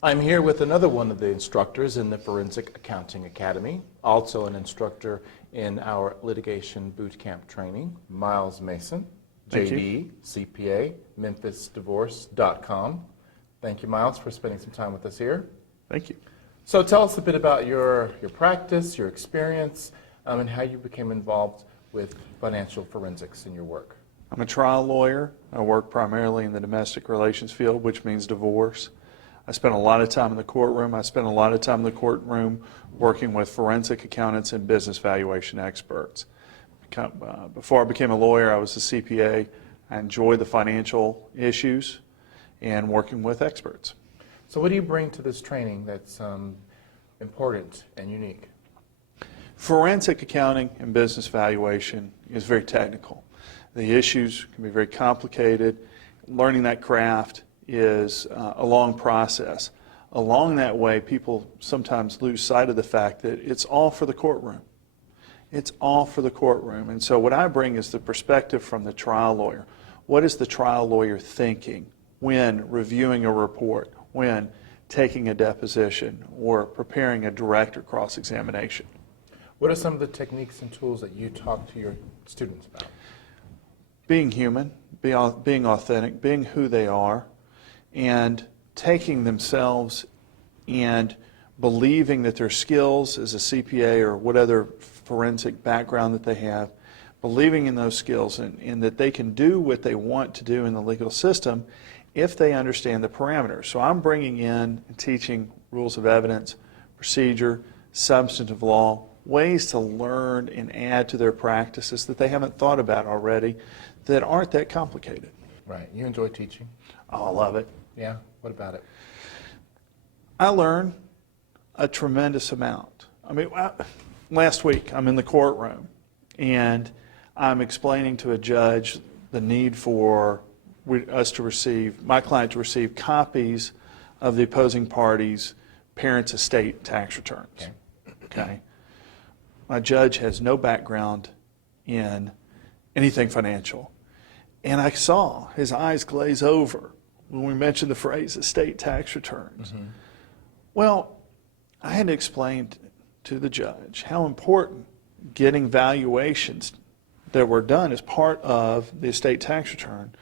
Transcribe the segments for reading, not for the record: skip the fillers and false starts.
I'm here with another one of the instructors in the Forensic Accounting Academy, also an instructor in our litigation boot camp training, Miles Mason, Thank JD, CPA, MemphisDivorce.com. Thank you, Miles, for spending some time with us here. Thank you. So tell us a bit about your practice, your experience, and how you became involved with financial forensics in your work. I'm a trial lawyer. I work primarily in the domestic relations field, which means divorce. I spent a lot of time in the courtroom. I spent a lot of time in the courtroom working with forensic accountants and business valuation experts. Before I became a lawyer, I was a CPA. I enjoyed the financial issues and working with experts. So what do you bring to this training that's important and unique? Forensic accounting and business valuation is very technical. The issues can be very complicated. Learning that craft is a long process. Along that way, people sometimes lose sight of the fact that it's all for the courtroom. It's all for the courtroom. And so what I bring is the perspective from the trial lawyer. What is the trial lawyer thinking when reviewing a report, when taking a deposition, or preparing a direct or cross-examination? What are some of the techniques and tools that you talk to your students about? Being human, being authentic, being who they are, and taking themselves and believing that their skills as a CPA or what other forensic background that they have, believing in those skills and that they can do what they want to do in the legal system if they understand the parameters. So I'm bringing in and teaching rules of evidence, procedure, substantive law, ways to learn and add to their practices that they haven't thought about already that aren't that complicated. Right. You enjoy teaching? Oh, I love it. Yeah? What about it? I learn a tremendous amount. I mean, last week I'm in the courtroom and I'm explaining to a judge the need for us to receive, my client to receive copies of the opposing party's parents' estate tax returns. Okay. My judge has no background in anything financial. And I saw his eyes glaze over when we mentioned the phrase estate tax returns. Mm-hmm. Well, I had to explain to the judge how important getting valuations that were done as part of the estate tax return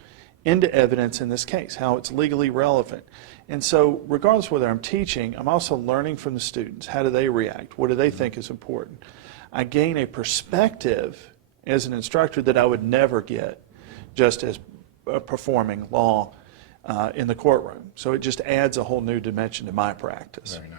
into evidence in this case, how it's legally relevant. And so regardless of whether I'm teaching, I'm also learning from the students. How do they react? What do they think is important? I gain a perspective as an instructor that I would never get just as performing law in the courtroom. So it just adds a whole new dimension to my practice. Very nice.